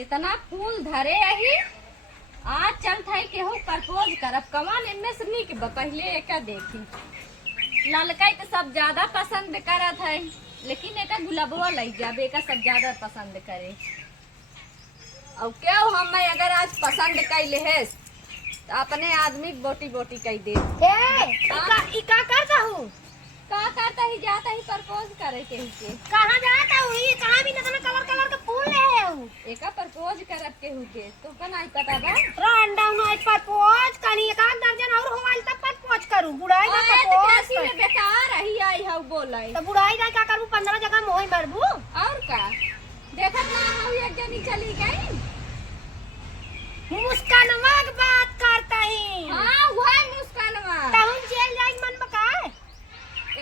इतना फूल धरे यही आज चल था केहू प्रपोज करब कमान इनमें से निक पहले एक देखी ललका तो सब ज्यादा पसंद करत है लेकिन एक गुलाबवा लग जाबे एक सब ज्यादा पसंद करे और क्यों हम अगर आज पसंद कैले है तो अपने आदमी बोटी बोटी कह दे का करता हूँ का करता ही जाता ही प्रपोज करे के कहाँ जाता हूँ ये कहाँ भी नतना कलर कलर के फूल ले हूँ एका प्रपोज करब के हुके तो का नहीं पता बा रंडाउन आज प्रपोज कनी एक आध दर्जन और होवाल तब प्रपोज करूँ बुढ़ाई ना प्रपोज में बेकार रही आई हऊ बोले तो बुढ़ाई ना क्या करूँ 15 जगह मोही मरबू और का देखत ना हऊ एक जनी चली गई मुस्कानवा की बात करता ही हां वही मुस्कानवा तहुन जेल जाई मन बकाए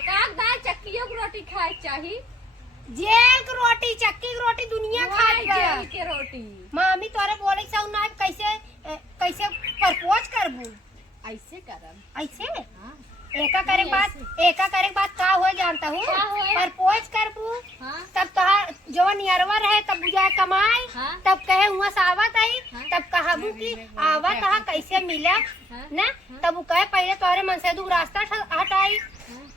एक आध दाल चक्कियों की रोटी खाए चाहिए जेल की रोटी चक्की की रोटी दुनिया खाई जेल के रोटी मामी तोरे बोले से ना कैसे कैसे प्रपोज करबू ऐसे करब ऐसे हां एका करे के बाद का हो जानता हूँ प्रपोज करबू हां तब तो जो नियरवा रहे तब बुझाए कमाए हाँ? तब कहे हुआ सावत आई हाँ? तब कहबू की आवत हा कैसे मिलब हाँ? ना तब वो कहे पहले तोरे मन से दू रास्ता हटाई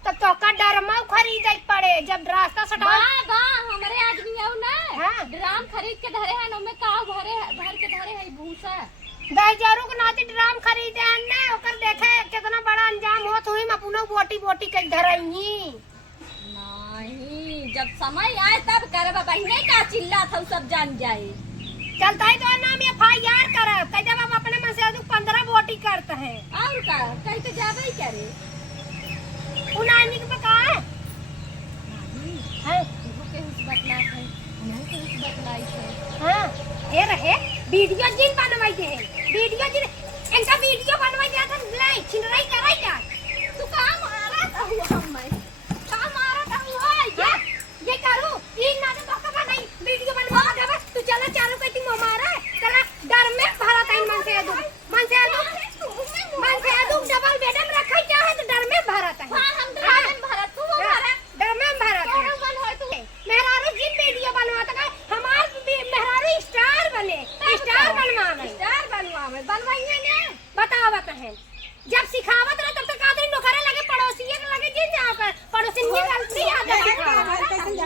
तब तो का डरमा खरीद पड़े जब रास्ता सटाओ बा हमरे आदमी आउ ना हाँ? ड्राम खरीद के धरे है न में का भर के धरे है भूसा गैजरू के नाती ड्राम खरीदे ना ओकर देखे कितना बड़ा अंजाम होत हुई मैं पुनो बोटी बोटी के धरई नहीं जब समय आए तब करब बहिने का चिल्ला था सब जान जाए चलता है तो नाम FIR करब कह जब हम अपने मन से 15 बोटी करते हैं और का कहीं तो जाबे ही करे उनानी के बका है वो के उस बतला है नहीं के उस बतलाई है हां ये रहे वीडियो जिन बनवाई दे वीडियो जिन इनका वीडियो बनवाई दे था लाई छिनराई कराई जा तू का मारा था हम मैं का मारा था ये करू ई ना तो का नहीं वीडियो बनवा दे बस तू चला चालू करती मो मारा चला डर में भरा ताई मन से दू डबल बेड में रखा क्या है तो डर में भरा ताई हां हम डर में भरा तू वो भरा डर में भरा ताई मन होय तू मेहरारू जिन वीडियो बनवाता है हमार मेहरारू स्टार बने स्टार बनवाइए ने बतावत है जब सिखावत रहे तब तक आदमी नौकरे लगे पड़ोसी के लगे जिन जाओ कर पड़ोसी की गलती आदत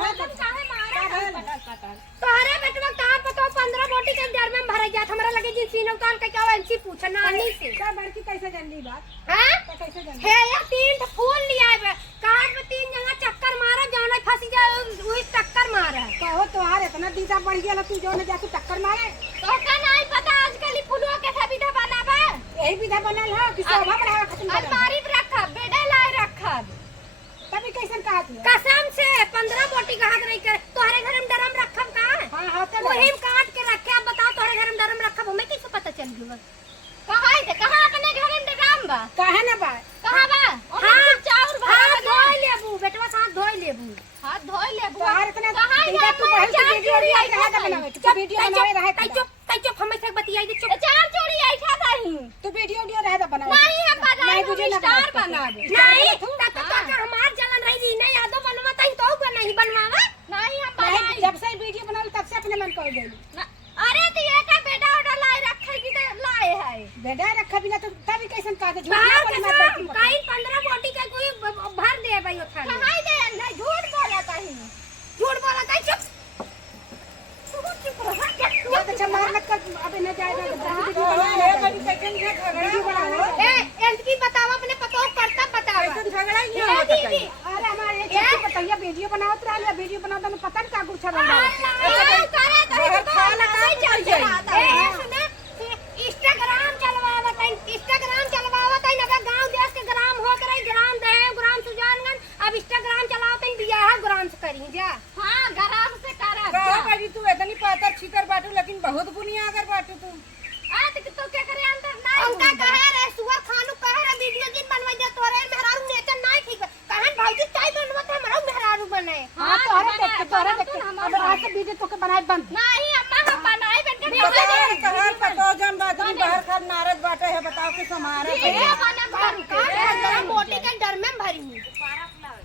तोहरे बेटवा का पतो 15 बोटी के दर में भरे जात हमरा लगे जिन सीनो कान के क्या एमसी पूछना नहीं से का बड़की कैसे जानली बात हां कैसे जानली हे या 3 फूल लिया है काट में 3 जगह चक्कर मारा जाने फंसी जा वही टक्कर मारा कहो तोहार इतना दीदा बढ़ गया तू जो न जा तू टक्कर मारे तो का नहीं पता आजकल फुलवा के विधा बनाबा यही विधा बनल है कि शोभा बढ़ावा खत्म कर अलमारी में रखब बेडे लाए रखब तभी कैसन कहा तू कसम से 15 बोटी का हाथ नहीं कर तोहरे घर में डरम रखब का हां हां तो वही काट के रखे अब बताओ तोहरे घर में डरम रखब हमें कैसे पता चल गया कहां है कहां अपने घर में ड्राम बा काहे ना बा कहां बा हां चाउर हाथ धोई लेबू बेटवा साथ धोई लेबू हाथ धोई ले तोहार इतना कहां दीदा तू बहुत वीडियो रहे था बनावे तू वीडियो बनावे रहे कई चुप हमें से बतियाई दे चुप चार जोड़ी आई था नहीं तू वीडियो रहे था बनावे नहीं हम बनाए नहीं तुझे ना स्टार बनावे नहीं तब तक हमार जलन रही नहीं यादो बनवाता ही तो नहीं बनवावा नहीं हम नहीं बनाए जब से वीडियो बनावे तब से अपने मन को गई अरे तो ये का बेटा ऑर्डर लाए रखे की लाए है बेटा रखा बिना तो तभी कैसन कहा था बात कई 15 बोटी का कोई भर दे भाई उठा कहां दे नहीं झूठ बोला कहीं झूठ बोला कई चुप ये तो चमार लग कर अबे न जाएगा वीडियो बनाओ ए एंटी बतावा अपने पतो करता बतावा कैसे झगड़ा ही ए दीदी अरे हमारे एक छोटी बताइए वीडियो बनाओ तो रहा वीडियो बनाओ तो पता नहीं का कुछ रहा ए करे तो खाना नहीं चल जाए ए सुने इंस्टाग्राम चलवावत है इंस्टाग्राम चलवावत है ना गांव देश के ग्राम हो करे ग्राम दे ग्राम सुजानगंज अब इंस्टाग्राम चलावत है बियाह ग्राम से करी जा हां गरम से करा का भाई तू इतनी पातर छितर बाटू लेकिन बहुत बुनिया अगर बाटू तू आज तो क्या करे अंदर नहीं उनका कहे रे सुअर खानू कहे रे वीडियो जिन बनवाई दे तोरे मेहरारू नेचर नहीं ठीक कहन भाऊजी काई बनवत हमरा मेहरारू बने हां तोरे देख अब आज से वीडियो तो के बनाए बंद नहीं अम्मा हम बनाए बन के तोहर पतो जन बात बाहर खा नारद बाटे है बताओ कि समारा ये बना का मोटी के डर में भरी हूं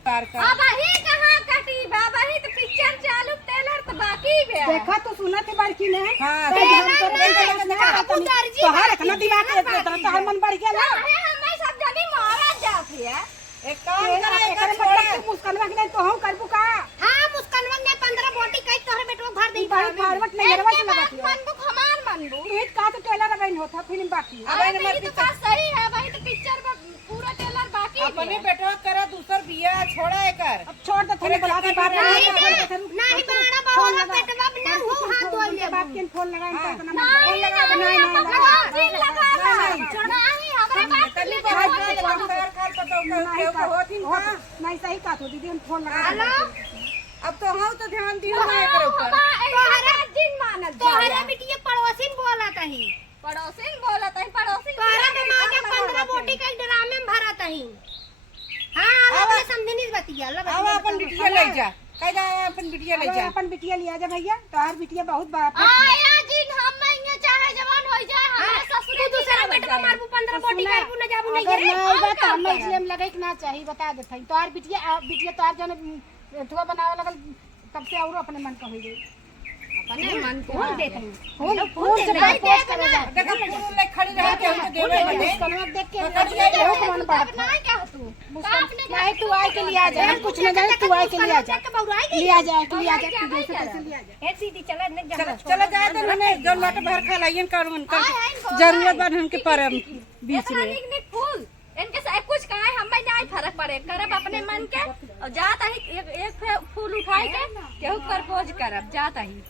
कार का अब ही कहां कटी बाबा ही तो पिक्चर चालू टेलर तो बाकी ही बे देखा तो सुना थे बड़की ने हाँ, तो तो हम तो तोहार इतना दिमाग है तोहार मन बढ़ गया ना हमें सब जनी मारा जात है। एक काम करे एकरे एकर छोड़ा मतलब मुस्कानवा के नहीं तो हम करबू का हां मुस्कानवा ने 15 बोटी कई तोहरे बेटवा घर दे भाई फारवट नहीं रवा से लगत है मन दुख हमार मन दू तू का तो टेलर बहन होता फिल्म बाकी अरे ये तो बात सही है भाई, तो पिक्चर में पूरा ट्रेलर बाकी अपने बेटवा करा दूसर बिया छोड़ा एकर अब छोड़ दे थोड़े बुला के बात नहीं बाड़ा बाबा बेटवा ना हो हाथ धो ले बात के फोन लगा इनका इतना नहीं फोन लगा नहीं नहीं नहीं हमारे बात तली बहुत खाल पता होथिन का नहीं सही का तो दीदी हम फोन लगा अब तो हम तो ध्यान दियो ना एकर ऊपर तोहरा दिन मानत तोहरे बिटिया पड़ोसिन बोलत ही पड़ोसिन बोलत है, पड़ोसिन तोहरा दिमाग में 15 बोटी कई ड्रामे में भरत ही। हां अब अपने समझनी बतिया ला अब अपन बिटिया ले जा कह जा अपन बिटिया ले जा अपन बिटिया लिया जा भैया तोहार बिटिया बहुत बात आया जिन हम में चाहे जवान हो जाए हमारे ससुर दूसरा बेटवा मारबू 15 बोटी करबू ना जाबू नहीं अगर रे नहीं बात हम इसलिए हम लगे कि ना चाहिए बता देते हैं तोहार बिटिया तोहार जन ठुआ बनावे लगल तब से और अपने मन का हो गई अपने मन को बोल देते फोन से प्रपोज करे जा देखो फूल ले खड़ी रह के हम तो देवे बने कलवा देख के पकड़ ले बहुत मन पड़ा नहीं क्या हो तू नहीं तू आए के लिए आ जा कुछ नहीं जाने तू आए के लिए आ जा लिया जाए तू लिया जा तू जैसे कैसे लिया जा एक सीधी चला ने चलो चलो जाए तो हमें जौन बाटे भर खा लाइन कर उनका जरूरत बन हमके पर बीच इतना में निक निक फूल इनके से कुछ कहे हम में नहीं फर्क पड़े करब अपने मन के और जाता ही एक फूल उठाई के केहू प्रपोज करब जाता ही